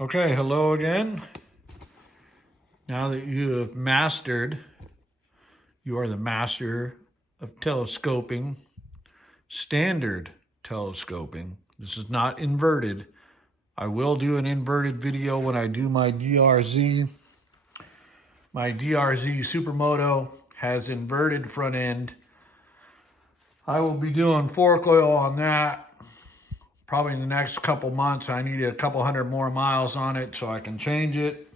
Okay, hello again. Now that you have mastered, you are the master of telescoping, standard telescoping. This is not inverted. I will do an inverted video when I do my DRZ. My DRZ Supermoto has inverted front end. I will be doing fork oil on that probably in the next couple months. I need a couple hundred more miles on it so I can change it.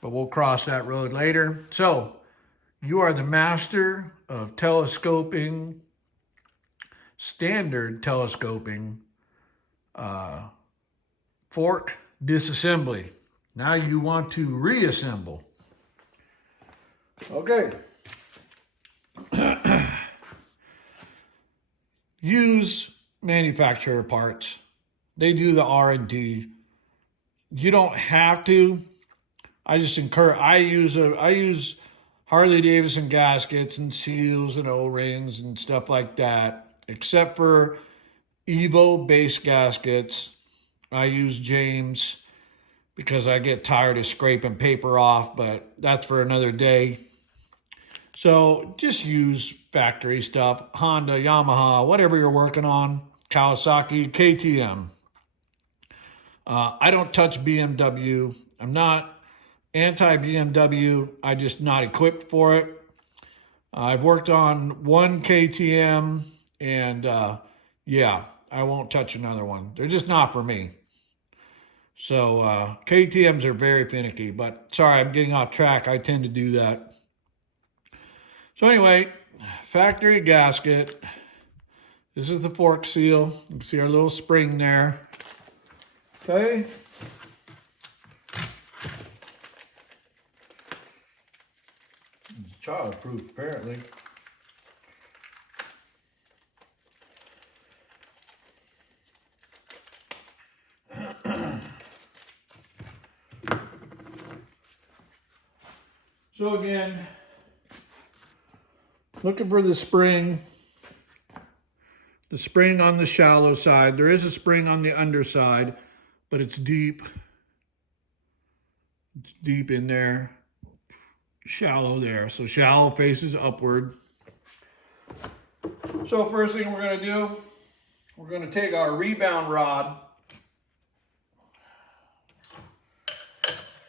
But we'll cross that road later. So, you are the master of telescoping, standard telescoping, fork disassembly. Now you want to reassemble. Okay. Use manufacturer parts. They do the R&D. You don't have to. I use Harley Davidson gaskets and seals and O-rings and stuff like that. Except for Evo base gaskets, I use James because I get tired of scraping paper off, but that's for another day. So just use factory stuff, Honda, Yamaha, whatever you're working on, Kawasaki, KTM. I don't touch BMW. I'm not anti-BMW. I'm just not equipped for it. I've worked on one KTM and yeah, I won't touch another one. They're just not for me. So KTMs are very finicky, but sorry, I'm getting off track. I tend to do that. So anyway, factory gasket. This is the fork seal. You can see our little spring there. Okay. It's childproof, apparently. So again, looking for the spring on the shallow side. There is a spring on the underside, but it's deep. It's deep in there, shallow there. So shallow faces upward. So first thing we're gonna do, we're gonna take our rebound rod.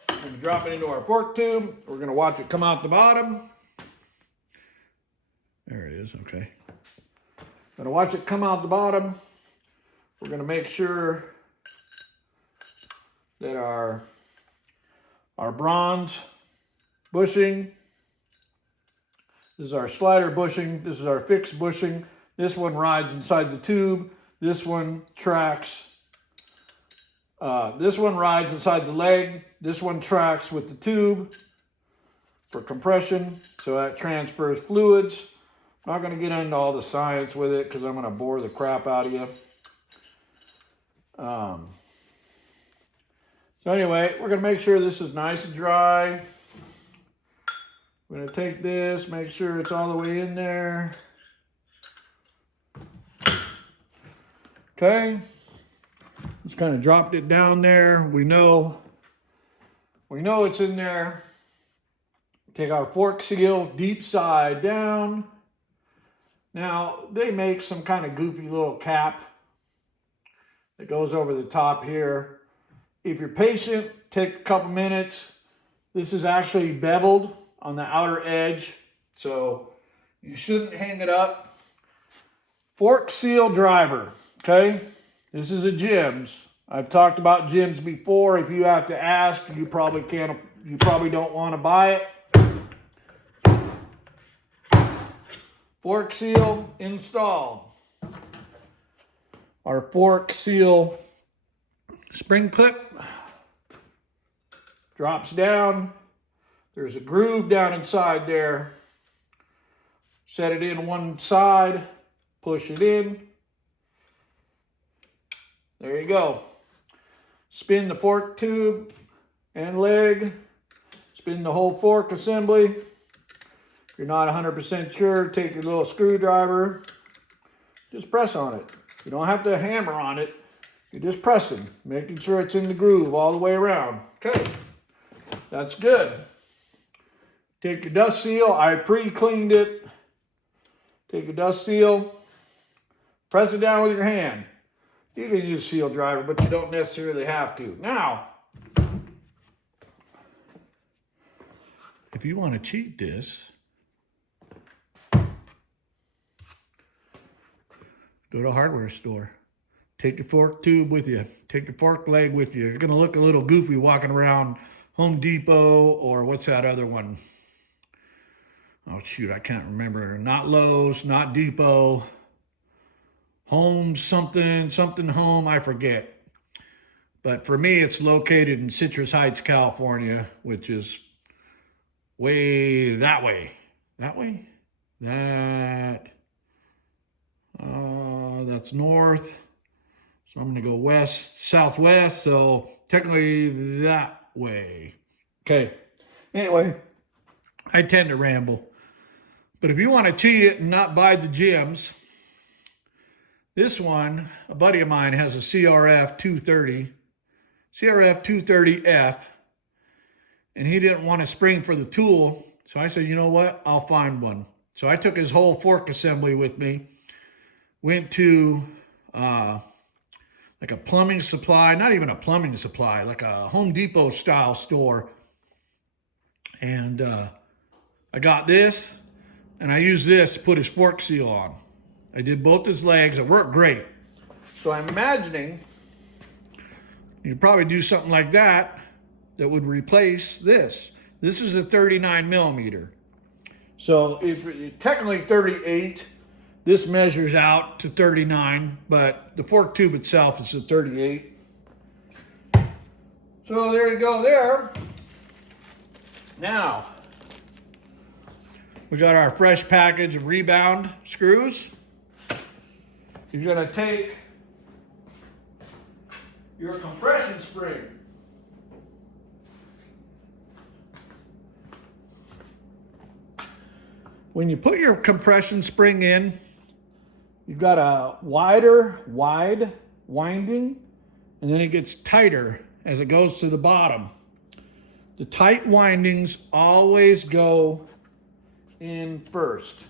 We're gonna drop it into our fork tube. We're gonna watch it come out the bottom. There it is, okay. Gonna watch it come out the bottom. We're gonna make sure that our bronze bushing, this is our slider bushing, this is our fixed bushing. This one rides inside the tube. This one tracks. This one rides inside the leg. This one tracks with the tube for compression, so that transfers fluids. I'm not going to get into all the science with it because I'm going to bore the crap out of you. So anyway, we're going to make sure this is nice and dry. We're going to take this, make sure it's all the way in there. Okay. Just kind of dropped it down there. We know it's in there. Take our fork seal, deep side down. Now, they make some kind of goofy little cap that goes over the top here. If you're patient, take a couple minutes. This is actually beveled on the outer edge, so you shouldn't hang it up. Fork seal driver, okay? This is a Jim's. I've talked about Jim's before. If you have to ask, you probably don't want to buy it. Fork seal installed. Our fork seal spring clip drops down. There's a groove down inside there. Set it in one side, push it in. There you go. Spin the fork tube and leg. Spin the whole fork assembly. If you're not 100% sure, take your little screwdriver. Just press on it. You don't have to hammer on it. You're just pressing, making sure it's in the groove all the way around. Okay, that's good. Take your dust seal. I pre-cleaned it. Take your dust seal, press it down with your hand. You can use seal driver, but you don't necessarily have to. Now, if you want to cheat this, go to a hardware store. Take your fork tube with you. Take your fork leg with you. You're going to look a little goofy walking around Home Depot or what's that other one? Oh, shoot, I can't remember. Not Lowe's, not Depot. Home something home, I forget. But for me, it's located in Citrus Heights, California, which is way that way. That way? That's north. So I'm going to go west, southwest. So technically that way. Okay. Anyway, I tend to ramble. But if you want to cheat it and not buy the gems, this one, a buddy of mine has a CRF 230F, and he didn't want a spring for the tool. So I said, you know what? I'll find one. So I took his whole fork assembly with me, went to like a plumbing supply, not even a plumbing supply, like a Home Depot style store. And I got this, and I used this to put his fork seal on. I did both his legs. It worked great. So I'm imagining you'd probably do something like that that would replace this. This is a 39 millimeter. So if technically 38, this measures out to 39, but the fork tube itself is a 38. So there you go there. Now, we got our fresh package of rebound screws. You're going to take your compression spring. When you put your compression spring in, you've got a wide winding, and then it gets tighter as it goes to the bottom. The tight windings always go in first.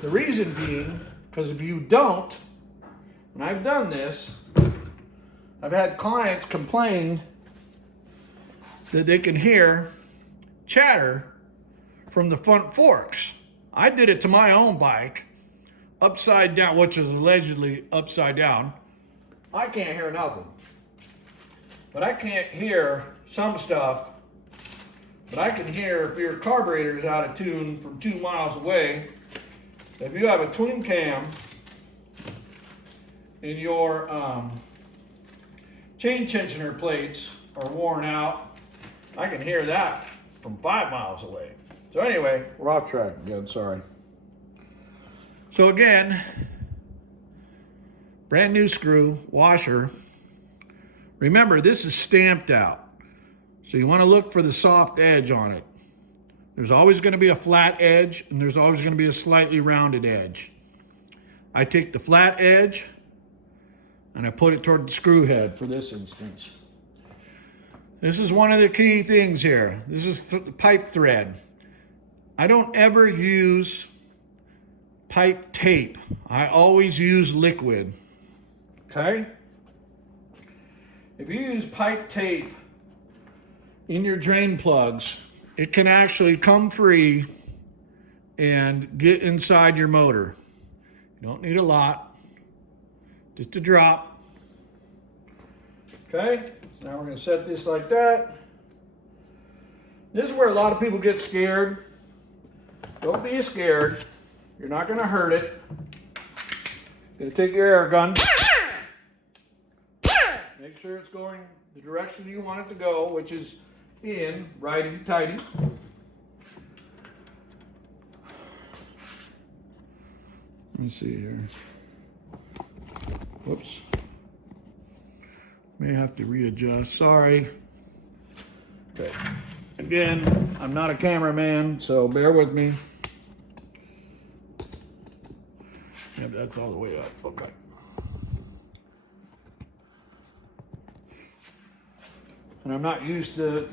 The reason being, because if you don't, and I've done this, I've had clients complain that they can hear chatter from the front forks. I did it to my own bike, upside down, which is allegedly upside down. I can't hear nothing. But I can't hear some stuff, but I can hear if your carburetor is out of tune from 2 miles away. If you have a twin cam and your chain tensioner plates are worn out, I can hear that from 5 miles away. So anyway, we're off track again, sorry. So again, brand new screw, washer. Remember, this is stamped out. So you want to look for the soft edge on it. There's always going to be a flat edge, and there's always going to be a slightly rounded edge. I take the flat edge, and I put it toward the screw head for this instance. This is one of the key things here. This is pipe thread. I don't ever use pipe tape. I always use liquid. Okay? If you use pipe tape in your drain plugs, it can actually come free and get inside your motor. You don't need a lot, just a drop. Okay, so now we're going to set this like that. This is where a lot of people get scared. Don't be scared. You're not going to hurt it. You're going to take your air gun. Make sure it's going the direction you want it to go, which is in righty-tighty. Let me see here. Whoops. May have to readjust. Sorry. Okay. Again, I'm not a cameraman, so bear with me. Yep, that's all the way up. Okay. And I'm not used to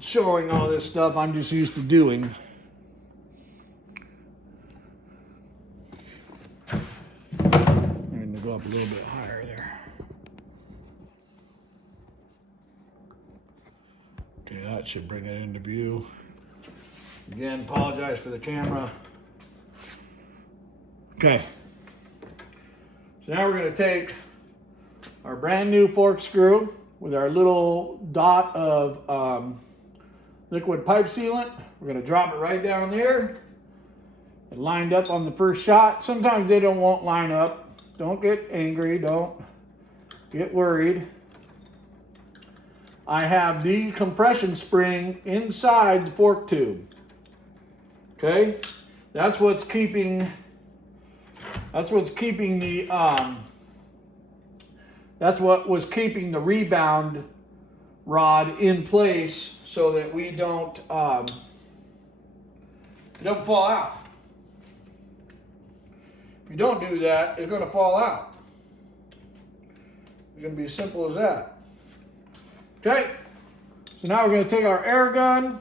showing all this stuff, I'm just used to doing. I'm going to go up a little bit higher there. Okay, that should bring it into view. Again, apologize for the camera. Okay. So now we're going to take our brand new fork screw with our little dot of liquid pipe sealant. We're going to drop it right down there. It lined up on the first shot. Sometimes they won't line up. Don't get angry. Don't get worried. I have the compression spring inside the fork tube. Okay, that's what's keeping the that's what was keeping the rebound rod in place so that we don't fall out. If you don't do that, it's going to fall out. It's going to be as simple as that. Okay, so now we're going to take our air gun,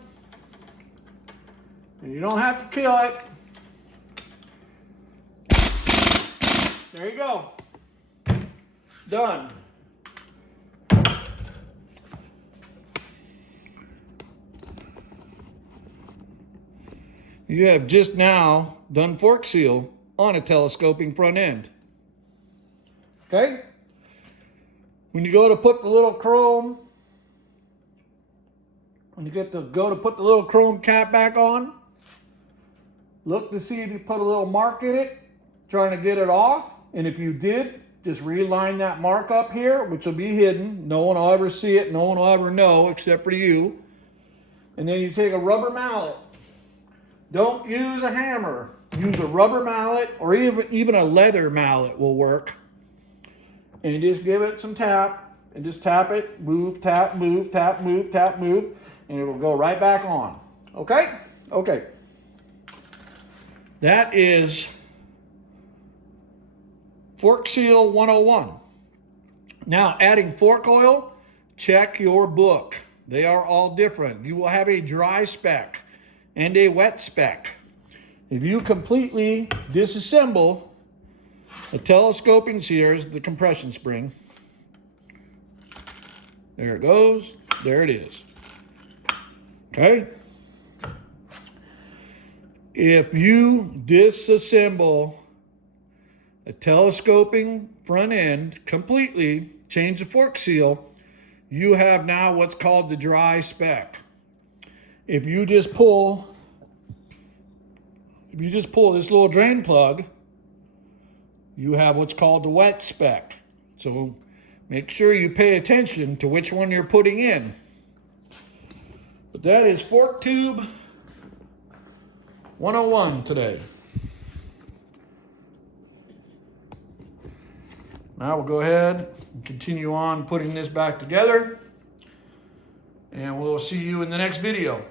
and you don't have to kill it. There you go. Done. You have just now done fork seal on a telescoping front end. Okay? When you go to put the little chrome, go to put the little chrome cap back on, look to see if you put a little mark in it, trying to get it off. And if you did, just realign that mark up here, which will be hidden. No one will ever see it. No one will ever know except for you. And then you take a rubber mallet. Don't use a hammer. Use a rubber mallet, or even a leather mallet will work. And just give it some tap. And just tap it. Move, tap, move, tap, move, tap, move. And it will go right back on. Okay? Okay. That is Fork Seal 101. Now, adding fork oil, check your book. They are all different. You will have a dry spec and a wet spec. If you completely disassemble a telescoping, see, here's the compression spring. There it goes. There it is. Okay? If you disassemble a telescoping front end completely, change the fork seal, you have now what's called the dry spec. If you just pull this little drain plug, you have what's called the wet spec. So make sure you pay attention to which one you're putting in. But that is Fork Tube 101 today. Now we'll go ahead and continue on putting this back together, and we'll see you in the next video.